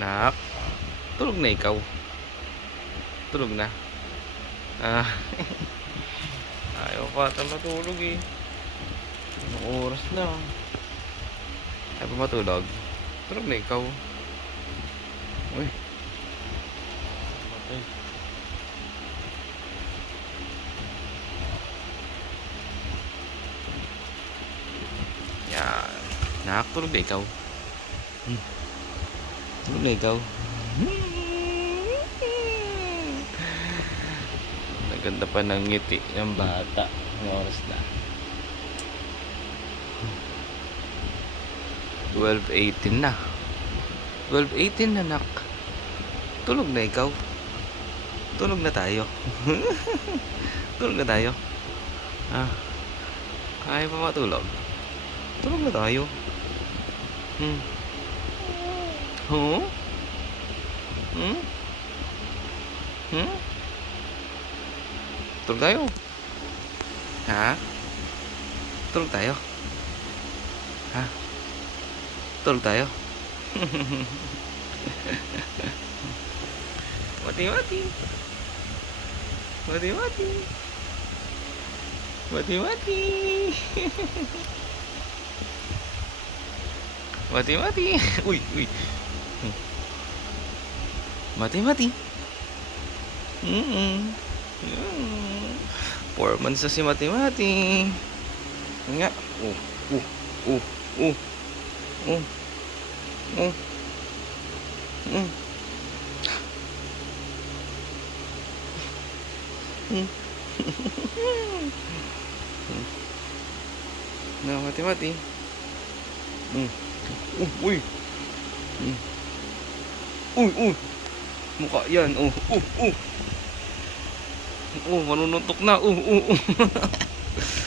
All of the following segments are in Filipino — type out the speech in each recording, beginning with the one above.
Nak, tulog na ikaw. Tulog na. Ah, ayaw pa ata matulog eh. Anong oras na? Ayaw pa matulog. Tulog na ikaw. Uy. Okay. Yan. Nak, tulog na ikaw. Tulog na ikaw. Naganda pa ng ngiti ng bata. Ang oras na 12:18 na. 12:18 na, nak. Tulog na ikaw. Tulog na tayo. Tulog na tayo. Ah, kaya pa matulog? Tulog na tayo. Huh? Tulog tayo. Ha? Tulog tayo. Ha? Tulog tayo. Mati-mati. Mati-mati. Mati-mati. Mati-mati. Uy, uy. Mati-mati. 4 months na si Mati-mati. Nga. Na, Mati-mati. Uy. Uy. Mukha yan. Manununtok na.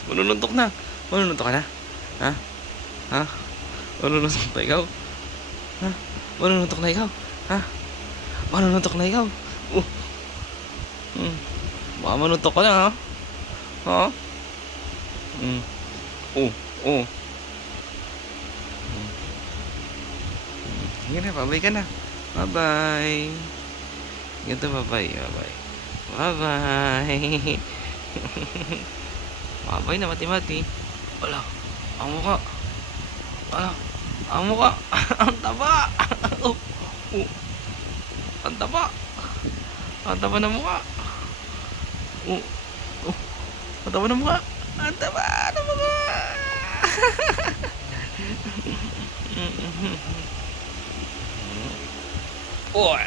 Manununtok na. Manununtok ka na? Ha? Ha? Manununtok na ikaw? Ha? Manununtok na ikaw? Ha? Manununtok na ikaw? Baka manuntok ka na, ha? Ha? Sige na, babay ka na. Bye-bye. Ganito, bye-bye. Bye-bye. Bye-bye. Bye-bye na, Mati-mati. Wala. Ang mukha. Wala. Ang mukha. Ang taba. Ang taba. Ang taba ng mukha. Ang taba ng mukha. Ang taba ng mukha. Oh.